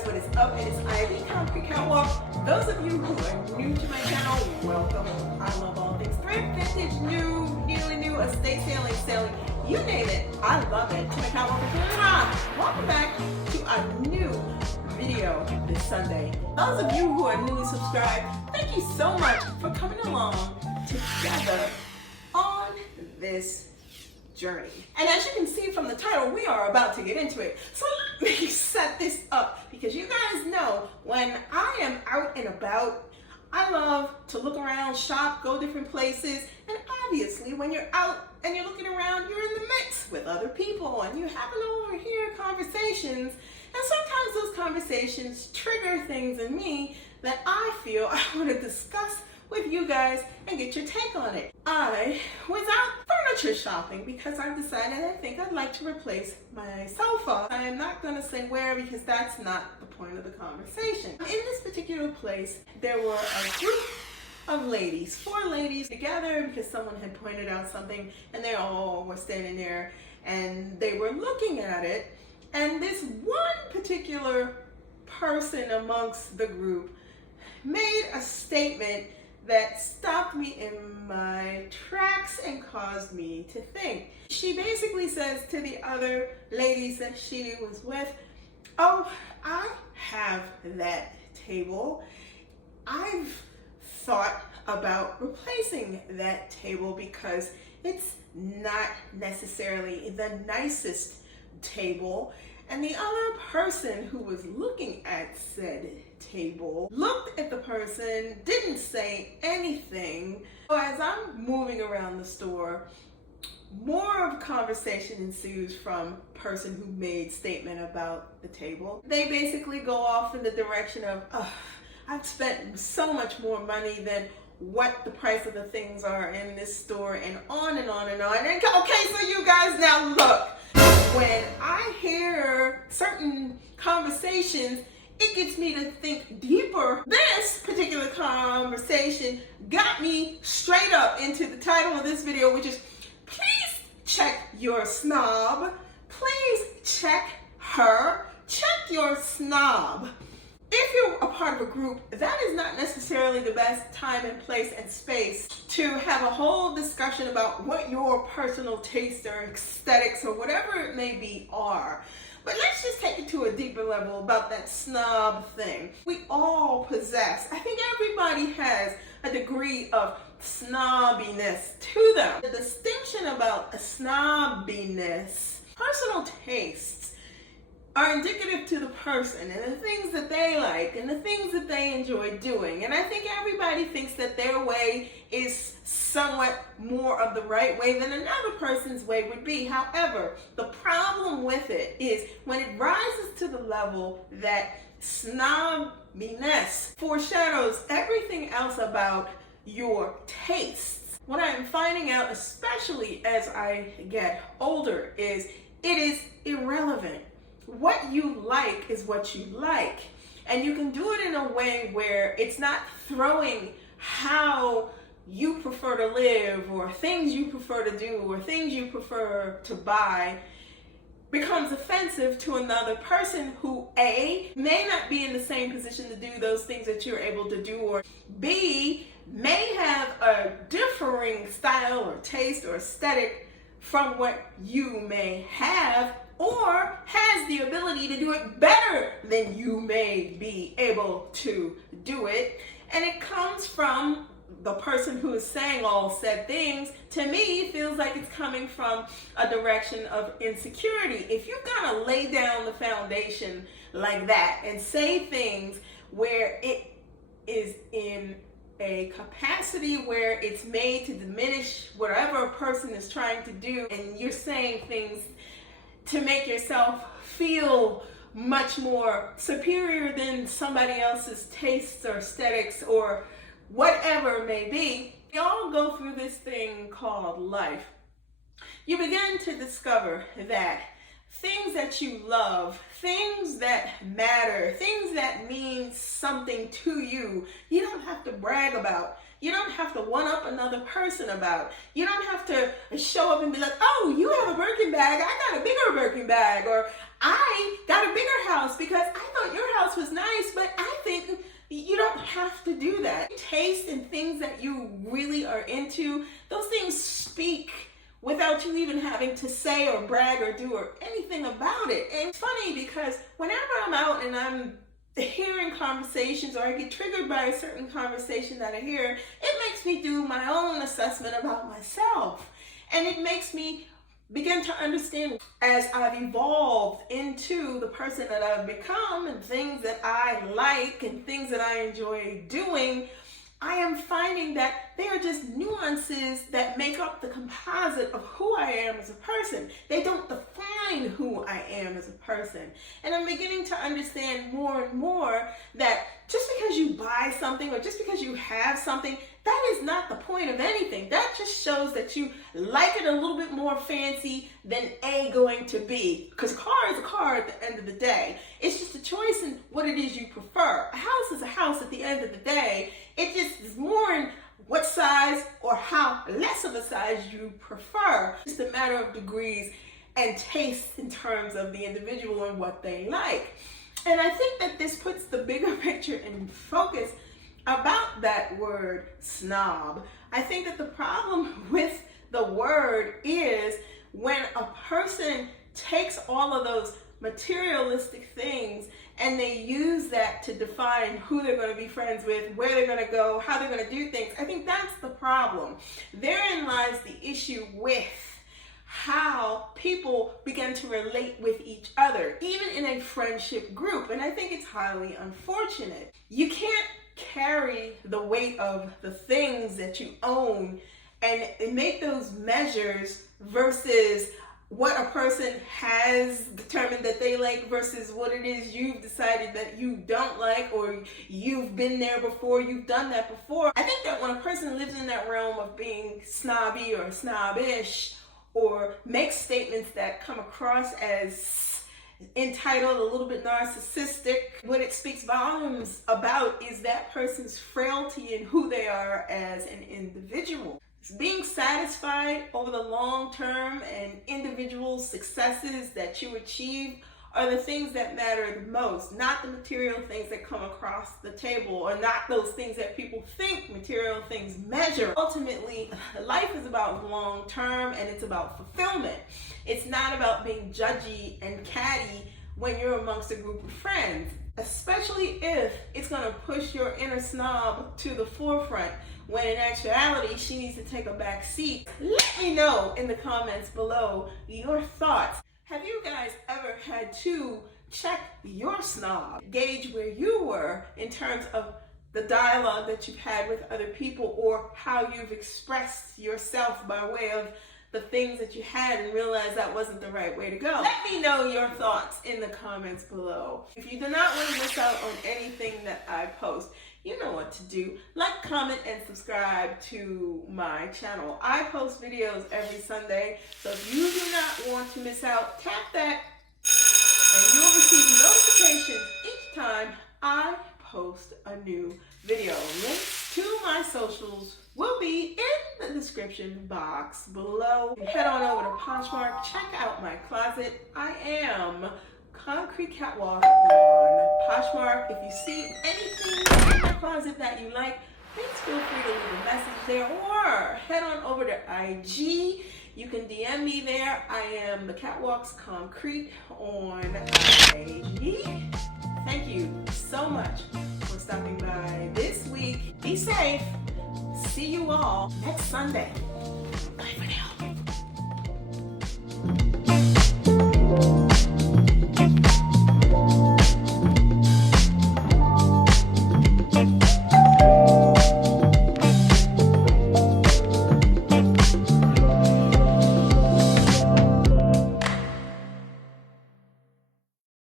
guys, what is up? It is I, the Concrete Catwalk. Those of you who are new to my channel, welcome. I love all things thrift, vintage, new, nearly new, estate sailing, you name it. I love it. To my catwalk, welcome back to a new video this Sunday. Those of you who are newly subscribed, thank you so much for coming along together on this journey. And as you can see from the title, we are about to get into it. So let me set this up, because you guys know when I am out and about, I love to look around, shop, go different places. And obviously when you're out and you're looking around, you're in the mix with other people and you happen to overhear conversations. And sometimes those conversations trigger things in me that I feel I want to discuss with you guys and get your take on it. I was out furniture shopping because I decided I think I'd like to replace my sofa. I am not going to say where, because that's not the point of the conversation. In this particular place, there were a group of ladies, 4 ladies together, because someone had pointed out something and they all were standing there and they were looking at it. And this one particular person amongst the group made a statement that stopped me in my tracks and caused me to think. She basically says to the other ladies that she was with, "Oh, I have that table. I've thought about replacing that table because it's not necessarily the nicest table." And the other person who was looking at said table looked at the person, didn't say anything. So as I'm moving around the store, more of a conversation ensues from the person who made statement about the table. They basically go off in the direction of, "Oh, I've spent so much more money than what the price of the things are in this store," and on and on and on. And okay, so you guys, now look, when I hear certain conversations, it gets me to think deeper. This particular conversation got me straight up into the title of this video, which is, please check your snob. Please check her. Check your snob. If you're a part of a group, that is not necessarily the best time and place and space to have a whole discussion about what your personal taste or aesthetics or whatever it may be are. But let's just take it to a deeper level about that snob thing. We all possess, I think everybody has a degree of snobbiness to them. The distinction about a snobbiness, personal tastes, are indicative to the person and the things that they like and the things that they enjoy doing. And I think everybody thinks that their way is somewhat more of the right way than another person's way would be. However, the problem with it is when it rises to the level that snobbiness foreshadows everything else about your tastes. What I'm finding out, especially as I get older, is it is irrelevant. What you like is what you like. And you can do it in a way where it's not throwing how you prefer to live or things you prefer to do or things you prefer to buy becomes offensive to another person who A, may not be in the same position to do those things that you're able to do, or B, may have a differing style or taste or aesthetic from what you may have, or has the ability to do it better than you may be able to do it. And it comes from the person who is saying all said things. To me, feels like it's coming from a direction of insecurity. If you're gonna lay down the foundation like that and say things where it is in a capacity where it's made to diminish whatever a person is trying to do, and you're saying things to make yourself feel much more superior than somebody else's tastes or aesthetics or whatever it may be, we all go through this thing called life. You begin to discover that things that you love, things that matter, things that mean something to you, you don't have to brag about. You don't have to one-up another person about. You don't have to show up and be like, "Oh, you have a Birkin bag, I got a bigger Birkin bag," or "I got a bigger house because I thought your house house was nice, but I think you don't have to do that. Taste and things that you really are into, those things speak without you even having to say or brag or do or anything about it. And it's funny because whenever I'm out and I'm hearing conversations or I get triggered by a certain conversation that I hear, it makes me do my own assessment about myself. And it makes me begin to understand, as I've evolved into the person that I've become and things that I like and things that I enjoy doing, I am finding that they are just nuances that make up the composite of who I am as a person. They don't define who I am as a person. And I'm beginning to understand more and more that just because you buy something or just because you have something, that is not the point of anything. That just shows that you like it a little bit more fancy than A going to B. Because a car is a car at the end of the day. It's just a choice in what it is you prefer. A house is a house at the end of the day. It just is more in what size or how less of a size you prefer. It's a matter of degrees and taste in terms of the individual and what they like. And I think that this puts the bigger picture in focus about that word snob. I think that the problem with the word is when a person takes all of those materialistic things and they use that to define who they're going to be friends with, where they're going to go, how they're going to do things. I think that's the problem. Therein lies the issue with how people begin to relate with each other, even in a friendship group. And I think it's highly unfortunate. You can't carry the weight of the things that you own and make those measures versus what a person has determined that they like versus what it is you've decided that you don't like, or you've been there before, you've done that before. I think that when a person lives in that realm of being snobby or snobbish, or makes statements that come across as entitled, a little bit narcissistic, what it speaks volumes about is that person's frailty in who they are as an individual. Being satisfied over the long term and individual successes that you achieve are the things that matter the most, not the material things that come across the table, or not those things that people think material things measure. Ultimately, life is about long term and it's about fulfillment. It's not about being judgy and catty when you're amongst a group of friends, especially if it's going to push your inner snob to the forefront, when in actuality she needs to take a back seat. Let me know in the comments below your thoughts. Have you guys ever had to check your snob, gauge where you were in terms of the dialogue that you've had with other people, or how you've expressed yourself by way of the things that you had and realized that wasn't the right way to go? Let me know your thoughts in the comments below. If you do not want to miss out on anything that I post, you know what to do. Like, comment, and subscribe to my channel. I post videos every Sunday, so if you do not want to miss out, tap that and you'll receive notifications each time I post a new video. Links to my socials will be in the description box below. Head on over to Poshmark, check out my closet. I am Concrete Catwalk on Poshmark. If you see anything in the closet that you like, please feel free to leave a message there, or head on over to IG. You can DM me there. I am the Catwalks Concrete on IG. Thank you so much for stopping by this week. Be safe. See you all next Sunday. Bye for now.